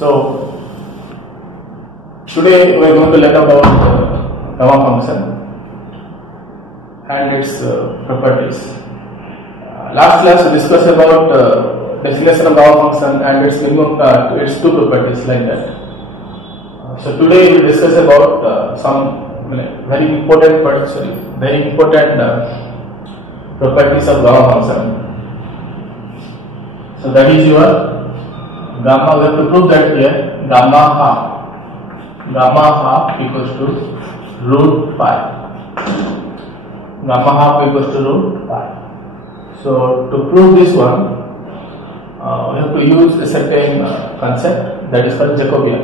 So today we are going to learn about gamma function and its properties. Last class we discussed about definition of gamma function and its minimum its two properties like that. So today we discuss about some very important properties of gamma function. So that is your gamma. We have to prove that here gamma half equals to root pi. Gamma half equals to root pi. So to prove this one, we have to use a certain concept that is called Jacobian.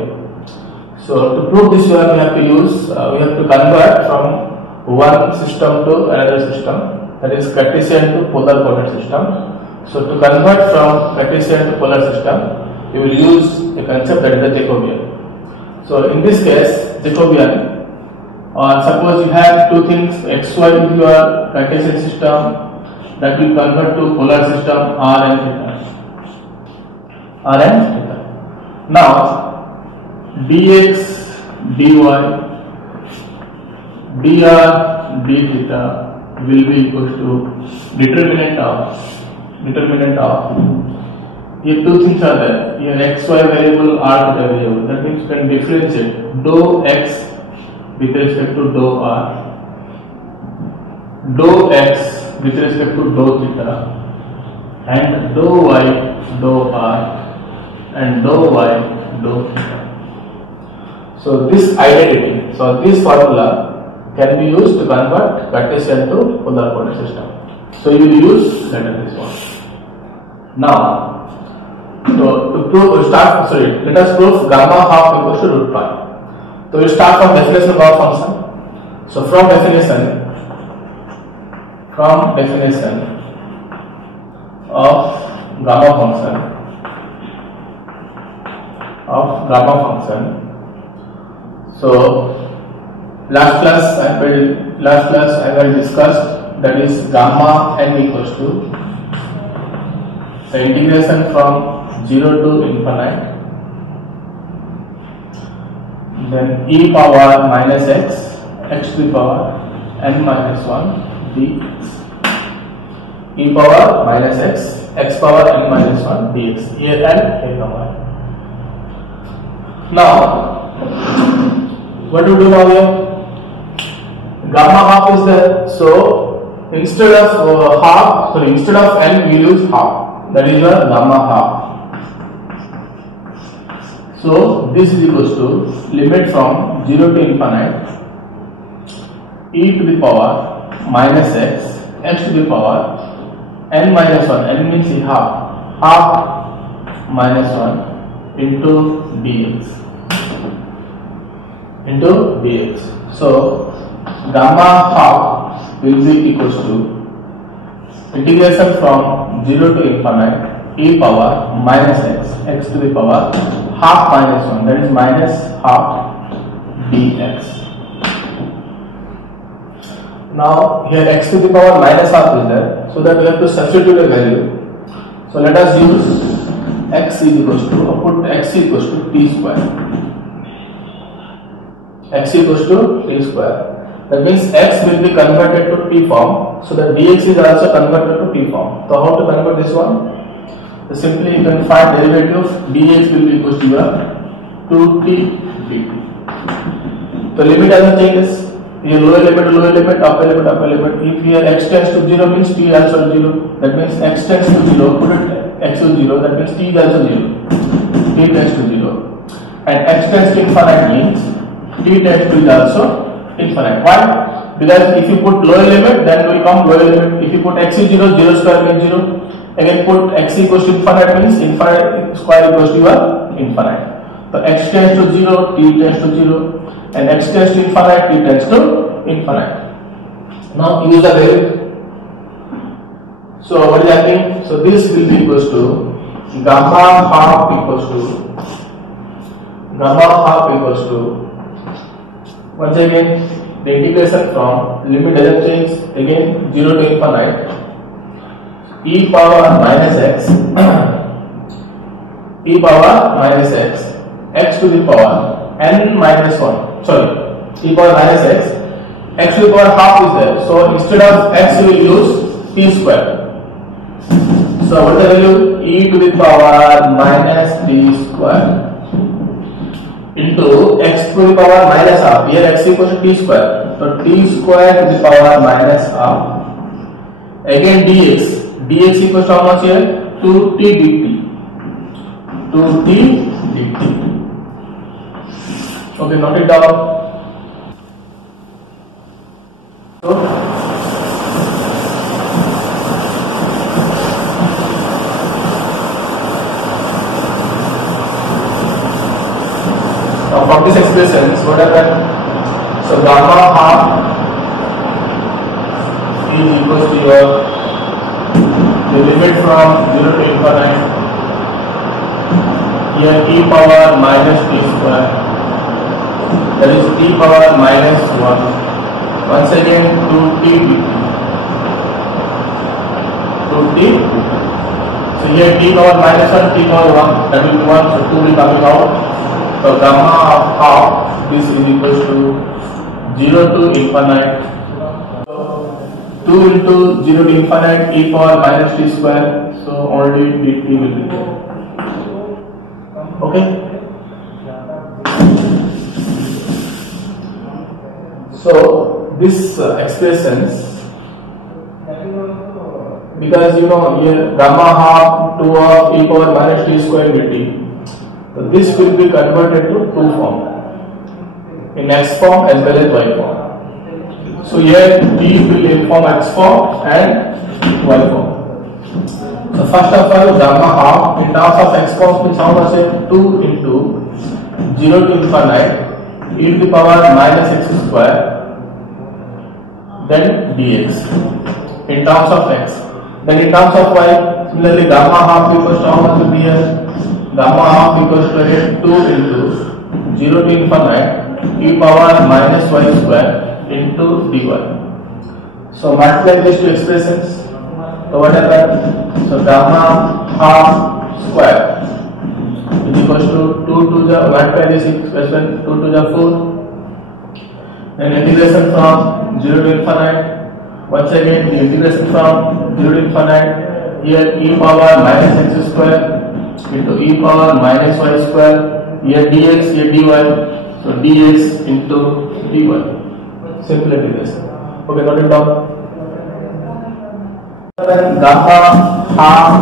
So to prove this one, we have to convert from one system to another system, that is Cartesian to polar coordinate system. So to convert from Cartesian to polar system, you will use a concept that is the Jacobian. So in this case, Jacobian, suppose you have two things xy in your Cartesian system that will convert to polar system r and theta. Now dx, dy, dr, d theta will be equal to determinant of here two things are there. Here xy variable, r theta variable. That means you can differentiate dou x with respect to dou r, dou x with respect to dou theta, and dou y dou r, and dou y dou theta. So this identity, so this formula can be used to convert Cartesian to polar coordinate system. So you will use this one. Now, let us prove gamma half equals to root pi. So we start from definition of gamma function. So from definition of gamma function. So last class I will discussed that is gamma n equals to the integration from 0 to infinite, then e power minus x to the power n minus 1 dx, e power minus x power n minus 1 dx, here and here power. Now what do we do now here? Gamma half is there, so instead of n we use half, that is your gamma half. So this is equals to limit from 0 to infinite e to the power minus x to the power n minus 1, n means half minus 1 into dx. So gamma half will be equals to integration from 0 to infinite e power minus x to the power half minus 1, that is minus half dx. Now here x to the power minus half is there, so that we have to substitute a value. So let us use x is equals to, or put x equals to t square. X equals to t square. That means x will be converted to t form, so that dx is also converted to t form. So how to convert this one? So simply you can find derivative of dx will be equals to your 2t dt. The limit doesn't change. Here lower limit, upper limit. If here x tends to 0 means t is also 0. That means x tends to 0, put it x is 0, that means t is also 0. T tends to 0. And x tends to infinite means t tends to is also infinite. Why? Because if you put lower limit, then will come lower limit. If you put x is 0, 0 square means 0. Again put x equals to infinite means infinite square equals to your infinite. So x tends to 0, t tends to 0, and x tends to infinite, t tends to infinite. Now use the value. So what is happening? So this will be equals to gamma half equals to once again the integration from limit doesn't change, again 0 to infinite e power minus x x to the power n minus 1, sorry, e power minus x to the power half is there. So instead of x we will use t square. So what is the value? E to the power minus t square into x to the power minus half. Here x equals to t square. So t square to the power minus half. Again dx equals to how much here? 2t dt. 2t dt. Okay, note it down. So now from this expression, what happened? So gamma half is equals to your the limit from 0 to infinite. Here e power minus t square, that is t power minus 1. Once again 2t dt. 2t. So here t power minus 1, t power 1, that will be 1, so 2 will coming out. So gamma of half, this is equals to 0 to infinite. 2 into 0 to infinite e power minus t square, so only dt will be there. Okay. So this expressions, because you know here gamma half 2 of e power minus t square dt, so this will be converted to two form, in x form as well as y form. So here t will inform x form and y form. So first of all, gamma half in terms of x form means how much? 2 into 0 to infinite e to the power minus x square, then dx in terms of x. Then in terms of y, similarly gamma half equals to how much will be here? Gamma half equals to 2 into 0 to infinite e power minus y square into dy. So multiply these two expressions. So what happened? So gamma half square is equals to 2 to the, multiply this expression, 2 to the 4. Then integration from 0 to infinite. Once again the integration from 0 to infinite. Here e power minus x square into e power minus y square. Here dx, here dy. So dx into dy. Simple integration. Okay, note it down. Then gamma half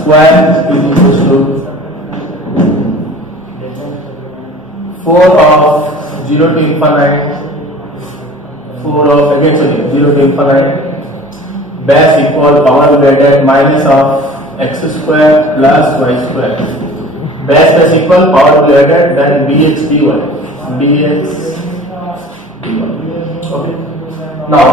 square is equals to 4 of 0 to infinite, 4 of again 0 to infinite, base equal power divided minus of x square plus y square. Base equal power divided then dx dy. Dx dy. Okay. Now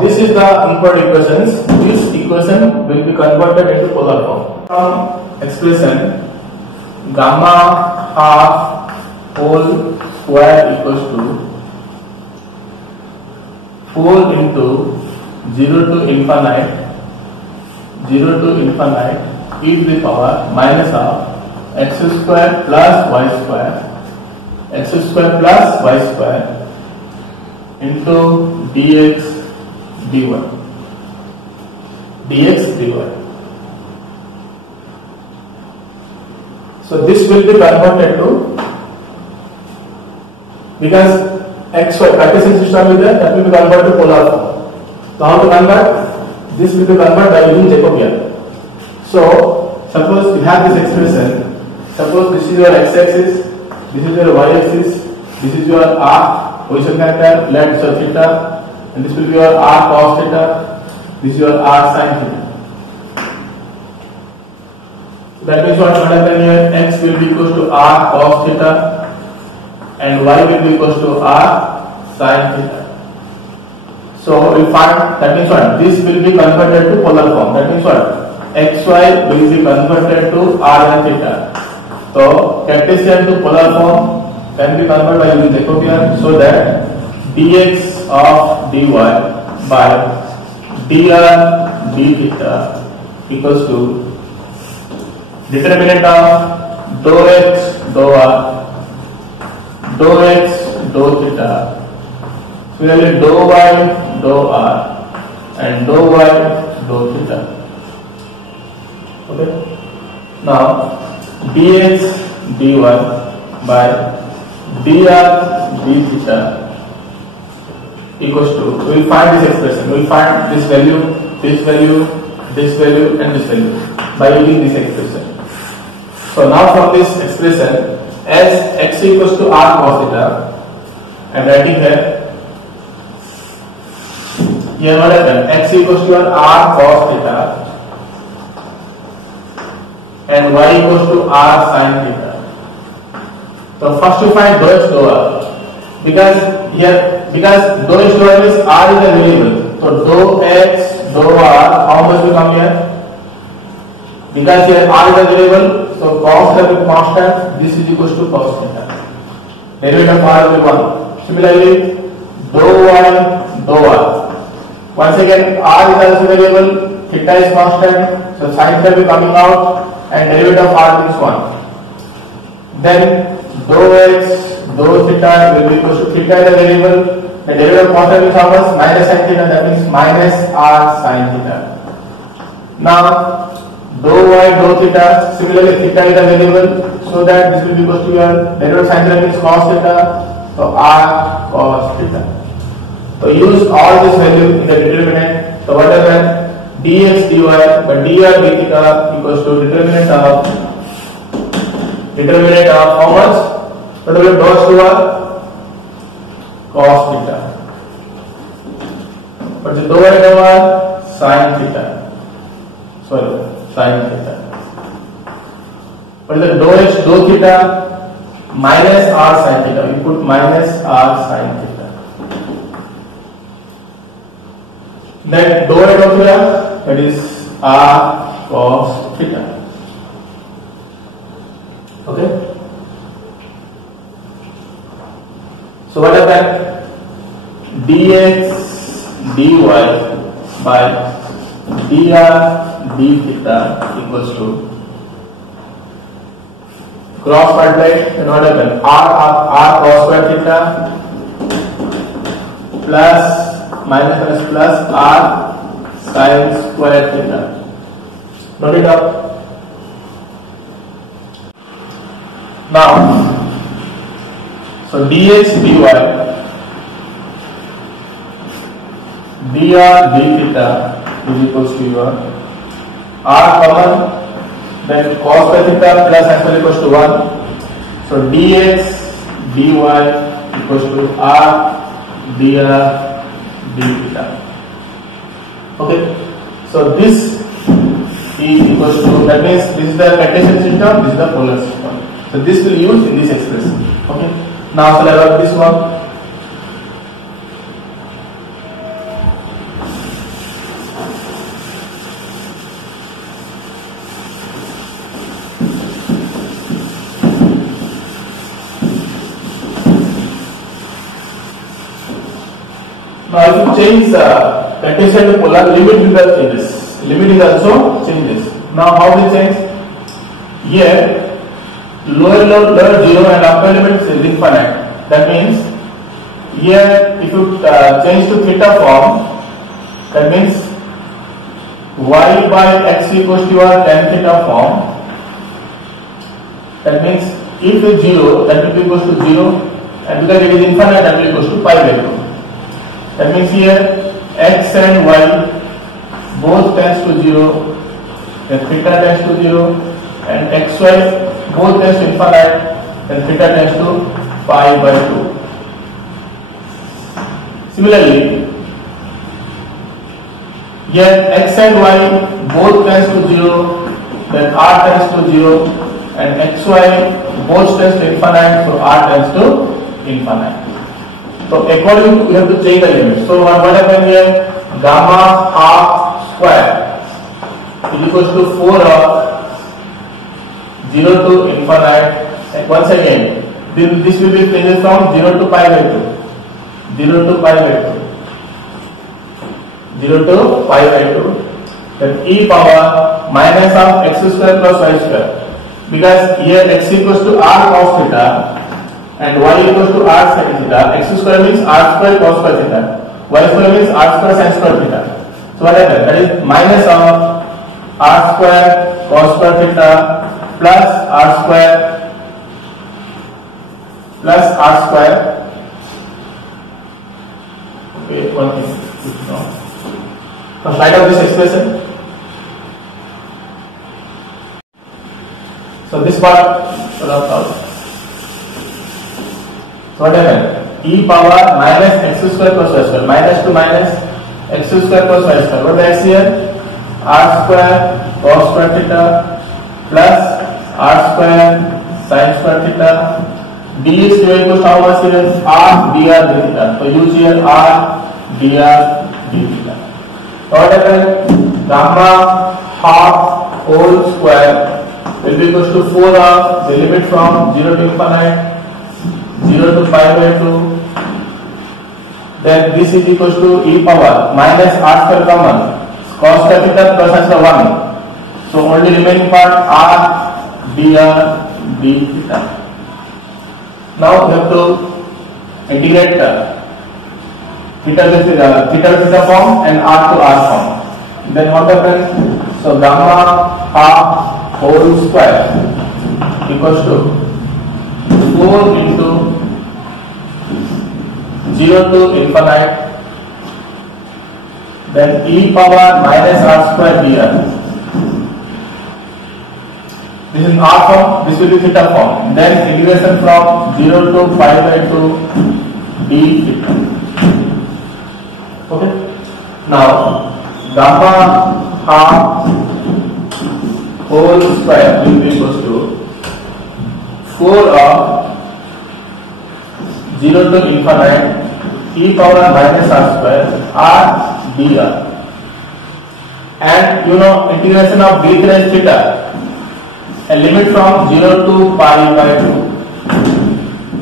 this is the input equations. This equation will be converted into polar form. From expression gamma half whole square equals to 4 into 0 to infinite e to the power minus of x square plus y square into dx dy. So this will be converted to, because xy Cartesian system is there, that will be converted to polar form. So how to convert? This will be converted by using Jacobian. So suppose you have this expression. Suppose this is your x-axis, this is your y-axis, this is your r position character, left so theta, and this will be your r cos theta, this is your r sin theta. That means what happen here? X will be equal to r cos theta and y will be equal to r sin theta. So we find, that means what? This will be converted to polar form. That means what? xy will be converted to r and theta. So Cartesian to polar form can be converted by using Jacobian, so that dx of dy by dr d theta equals to determinant of dou x dou r dou x dou theta, similarly dou y dou r and dou y dou theta. Okay. Now dx dy by dr d theta equals to, we will find this expression, we will find this value, this value, this value and this value by using this expression. So now from this expression, as x equals to r cos theta, I am writing here what happened, x equals to r cos theta and y equals to r sin theta. So first you find dou x dou r, because dou x dou r is r is a variable, so dou x dou r how much will come here? Because here r is a variable, so cos theta will be constant, this is equals to cos theta. Derivative of r will be 1. Similarly dou y dou r, once again r is also variable, theta is constant, so sin theta will be coming out and derivative of r is 1. Then dou x dou theta will be equal to, theta is a variable, the derivative of cos theta is how much? Minus sin theta, that means minus r sin theta. Now dou y dou theta, similarly theta is a variable, so that this will be equal to your derivative of sin theta means cos theta, so r cos theta. So use all this value in the determinant. So what happens? Dx dy by dr d theta equals to determinant of how much? What will dou x dou r? Cos theta. But the dou y dou r? Sin theta. Sorry, sin theta. But the dou x dou theta minus r sin theta. We put minus r sin theta. Then dou y dou theta, that is r cos theta. Okay. So what happened? Dx dy by dr d theta equals to cross multiply, then what happened? R cos square theta plus minus plus r sin square theta. Note it up. Now, so dx dy dr d theta is equals to your r common, then cos square theta plus x equals to 1. So dx dy equals to r dr d theta. Okay, so this is equals to, that means this is the Cartesian system, this is the polar system. So this will use in this expression. Okay, now shall I write this one? Now if you change Cartesian to polar, limit will changes. Limit is also changes. Now how we change? Here lower 0 and upper limit is infinite. That means here if you change to theta form, that means y by x equals to your tan theta form. That means if it is 0, that will be equals to 0, and because it is infinite, that will be equals to pi value. That means here x and y both tends to 0, then theta tends to 0, and xy both tends to infinite, then theta tends to pi by 2. Similarly, here x and y both tends to 0, then r tends to 0, and xy both tends to infinite, so r tends to infinite. So according to, we have to change the limit. So what happened here? Gamma half square is equals to 4 of 0 to infinite. Once again, this will be changed from 0 to pi by 2. 0 to pi by 2. 0 to pi by 2. Then e power minus of x square plus y square. Because here x equals to r cos theta and y equals to r sin theta. X square means r square cos square theta. Y square means r square sin square theta. So what is that? That is minus of r square cos square theta plus r square Okay, one thing. First, write out this expression. So this part should have solved. So what happened? E power minus x square plus y square. Minus to minus x square plus y square. What is here? R square cos square theta plus r square sin square theta. Dx dy equals to how much here? R dr d theta. So use here R dr d theta. So what happened? Gamma half whole square will be equals to 4 of the limit from 0 to infinite, 0 to pi by 2. Then this is equals to e power minus r square common, cos square theta plus r square 1. So only remaining part r dr d theta. Now we have to integrate theta to theta form and r to r form. Then what happens? So gamma half whole square equals to 4 into 0 to infinite, then e power minus r square dr. This is r form, this will be theta form. Then integration from 0 to pi by 2 d theta. Okay. Now gamma half whole square will be equals to 4 of 0 to infinite e power minus r square r dr. And you know integration of d raised theta, a limit from 0 to pi by 2.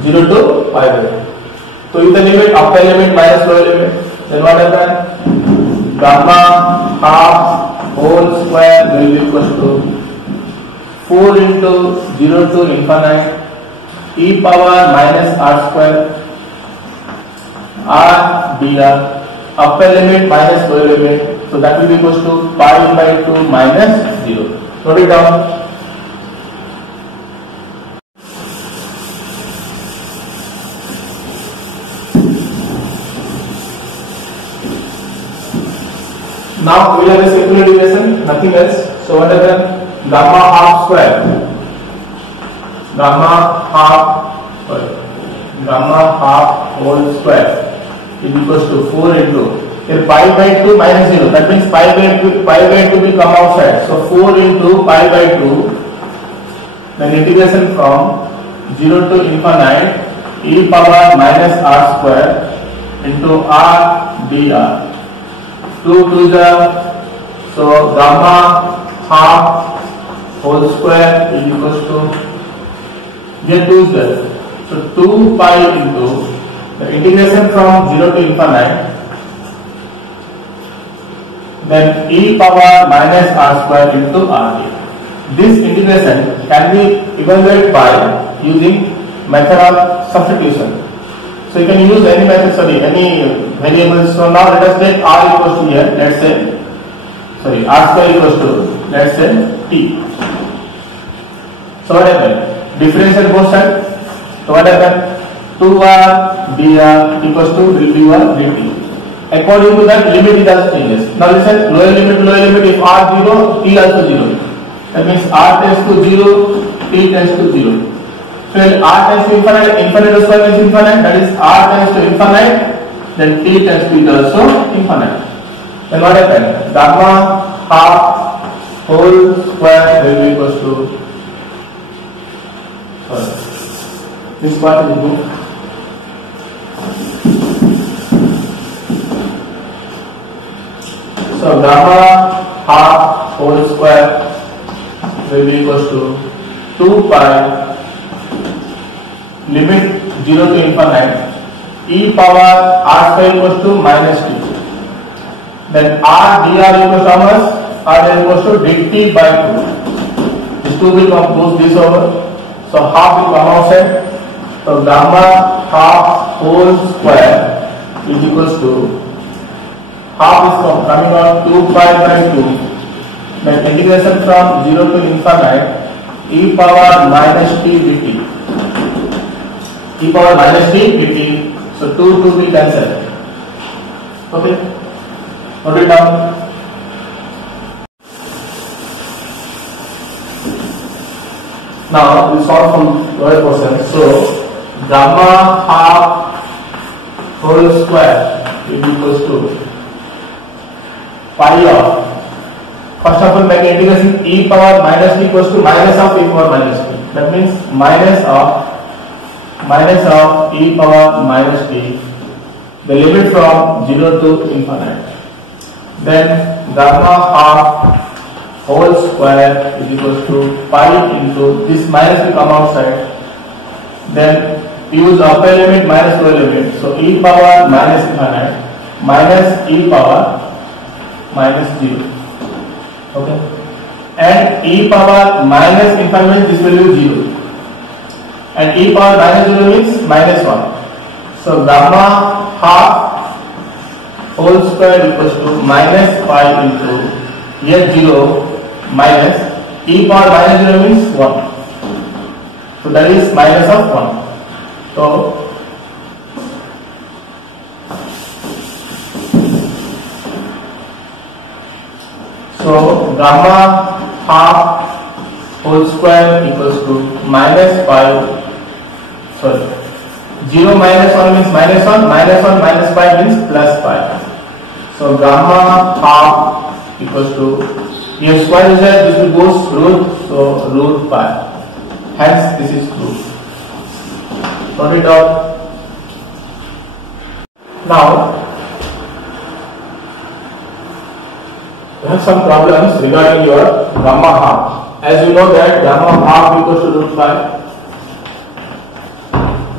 0 to pi by 2. So if the limit upper limit minus lower limit, then what happens? Gamma half whole square will be equals to 4 into 0 to infinite e power minus r square r dr, upper limit minus lower limit, so that will be equals to pi by 2 minus 0. Note it down. Now we have a simple integration, nothing else. So what is gamma half square? Gamma half whole square is equals to 4 into here pi by 2 minus 0. That means pi by 2 will come outside. So 4 into pi by 2. Then integration from 0 to infinite e power minus r square into r dr. 2 to the, so gamma half whole square is equals to, here 2 is there, so 2 pi into the integration from 0 to infinite, then e power minus r square into r dr. This integration can be evaluated by using method of substitution. So you can use any method, any variables. So now let us take r equals to here, let's say, r square equals to, let's say, t. So what happens? Differentiate both sides. So what happens? 2r dr equals to dr dt. According to that, limit is also changes. Now listen, lower limit, if r 0, t also 0. That means r tends to 0, t tends to 0. So when r tends to infinite square means infinite, that is r tends to infinite, then t tends to be also infinite. Then what happens? Gamma half whole square will be equals to, this part is good. So gamma half whole square will be equals to 2 pi limit 0 to infinite e power r square equals to minus t. Then r dr equals to how much? R equals to dt by 2. This 2 will compose this over. So half will come outside. So gamma half whole square is equals to half is coming out 2 pi by 2. Then integration from 0 to infinite e power minus t dt. E power minus t dt. So 2 will cancel. Okay. Note it down. Now we solve from lower portion. So gamma half whole square is equals to pi of, first of all make integration e power minus t equals to minus of e power minus t. That means minus of e power minus t, the limit from 0 to infinite. Then gamma half whole square is equals to pi into this minus will come outside. Then use upper limit minus lower limit. So e power minus infinite minus e power minus 0. Okay. And e power minus infinite, this will be 0. And e power minus 0 means minus 1. So gamma half whole square equals to minus pi into here 0 minus e power minus 0 means 1. So that is minus of 1. So gamma half whole square equals to minus pi. 0 minus 1 means minus 1. Minus 1 minus pi means plus pi. So gamma half equals to, here square is there, this will go root, so root pi. Hence this is true. Note it down. Now we have some problems regarding your gamma half. As you know that gamma half equals to root pi.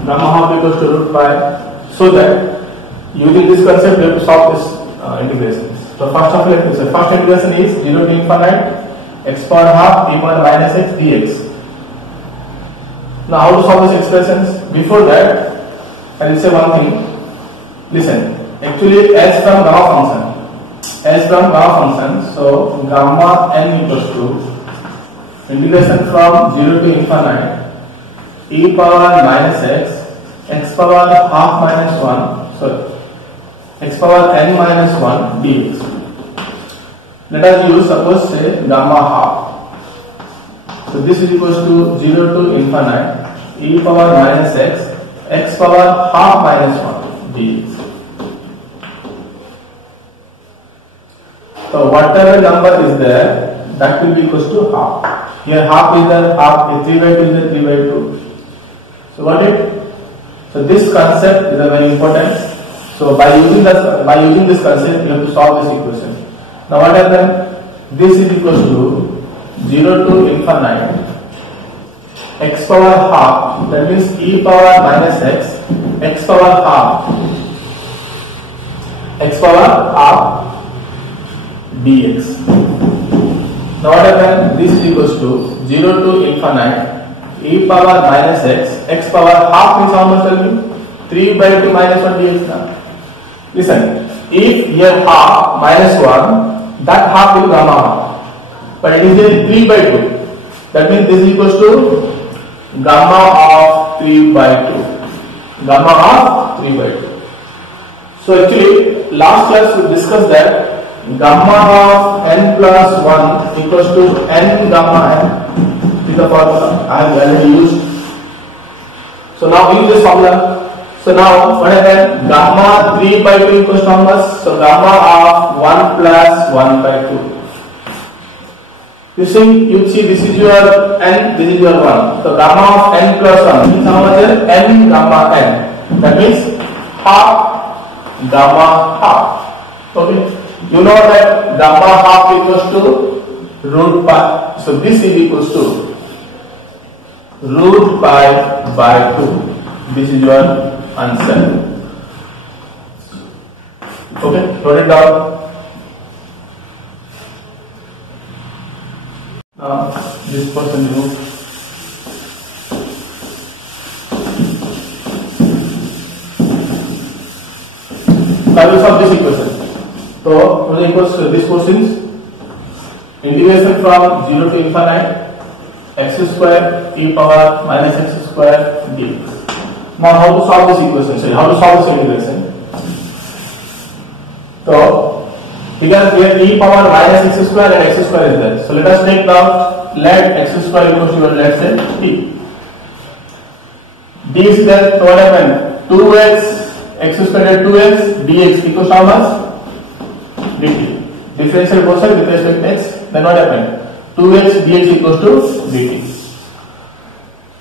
Gamma half equals to root pi. So that using this concept we have to solve this integrations. So first of all, let me say first integration is 0 to infinite x power half e power minus x dx. Now how to solve these expressions? Before that, I will say one thing. Listen, actually as from gamma function, so gamma n equals to integration from 0 to infinite e power minus x power half minus 1, sorry, x power n minus 1 dx. Let us use, suppose say gamma half. So this is equals to 0 to infinite e power minus x power half minus 1 dx. So whatever number is there, that will be equals to half. Here half is there, half is 3 by 2 is there, 3 by 2. So got it? So this concept is a very important. So by using this concept, you have to solve this equation. Now what happens? This is equals to 0 to infinite x power half. That means e power minus x power half dx. Now what happens? This is equals to 0 to infinite e power minus x power half means how much will be? 3 by 2 minus 1 dx. Now listen, if here half minus 1, that half will gamma half, but it is here 3 by 2. That means this is equals to gamma of 3 by 2. Gamma of 3 by 2. So actually last class we discussed that gamma of n plus 1 equals to n gamma n. This is the formula I have already used. So now use this formula. So now what happened? Gamma 3 by 2 equals to how much? So gamma of 1 plus 1 by 2. You see this is your n, this is your 1. So gamma of n plus 1 means how much? N gamma n. That means half gamma half. Okay. You know that gamma half equals to root pi. So this is equals to root pi by 2. This is your answer. Okay, note it down. Now this person remove. Now we solve this equation. So the equals to this question is integration from 0 to infinite x square e power minus x square dx. Now how to solve this equation? So how to solve this integration? So because here e power minus x square and x square is there. So let us take now let x square equals to let's say t. D is there. So what happened? 2x x square 2x dx equals to how much? dt. Differentiate both sides with respect to x. Then what happened? 2x dx equals to dt.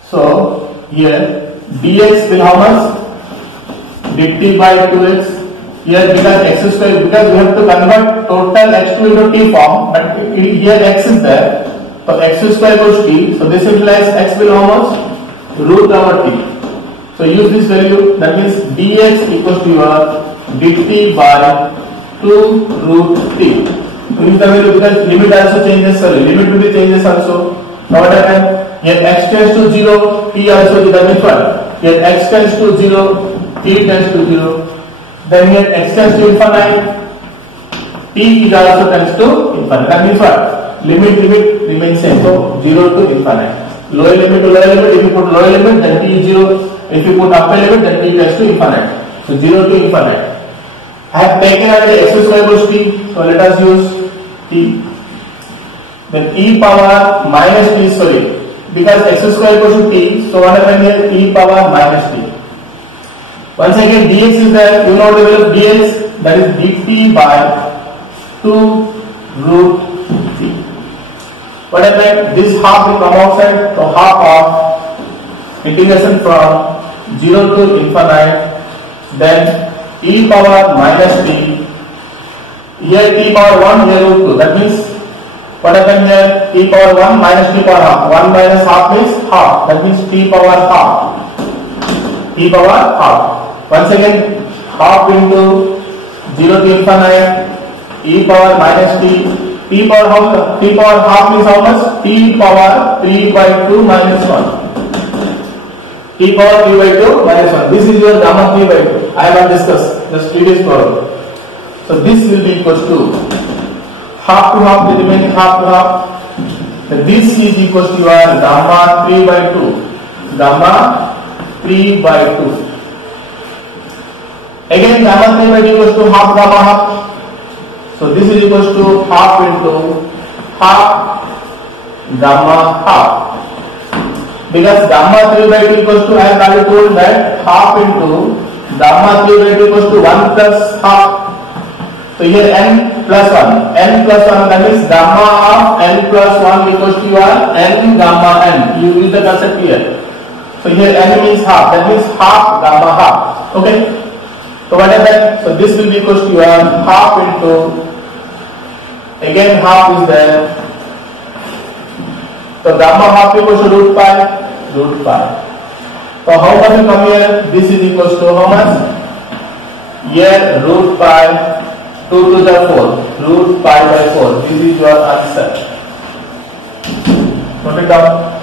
So here dx will how much? dt by 2x. Here because x square, because we have to convert total x2 into t form, but here x is there. So x square equals t. So this implies x will how much? Root over t. So use this value. That means dx equals to your dt by 2 root t. So use the value because limit also changes. Sorry, limit will be changes also. Now what happens? Here x tends to 0, t also that means what? Here x tends to 0, t tends to 0. Then here x tends to infinite, t is also tends to infinite. That means what? Limit remains same. So 0 to infinite. Lower limit to lower limit. If you put lower limit, then t is 0. If you put upper limit, then t tends to infinite. So 0 to infinite. I have taken as the x square equals t. So let us use t. Then e power minus t. Sorry, because x square equals to t. So what happened here? E power minus t. Once again dx is there. You know the value of dx, that is dt by 2 root t. What happened? This half will come outside. So half of integration from 0 to infinite, then e power minus t. Here t power 1, here root 2. That means what happened here? T power 1 minus t power half. 1 minus half is half. That means t power half. T power half. Once again half into 0 to infinite, e power minus t. T power half means how much? T power 3 by 2 minus 1. T power 3 by 2 minus 1. This is your gamma 3 by 2. I have discussed just previous problem. So this will be equals to half to half, the remaining half to half. So this is equals to your gamma 3 by 2. Gamma 3 by 2. Again gamma 3 by 2 equals to half gamma half. So this is equals to half into half gamma half. Because gamma 3 by 2 equals to, I have already told that half into gamma 3 by 2 equals to 1 plus half. So here n plus 1, n plus 1, that means gamma of n plus 1 equals to your n gamma n. You use the concept here. So here n means half, that means half gamma half. Okay. So what is that? So this will be equals to your half into, again half is there. So gamma half equals to root pi. So how much will come here? This is equals to how much? Here root pi 2 to the 4. Root pi by 4. This is your answer. Note it down.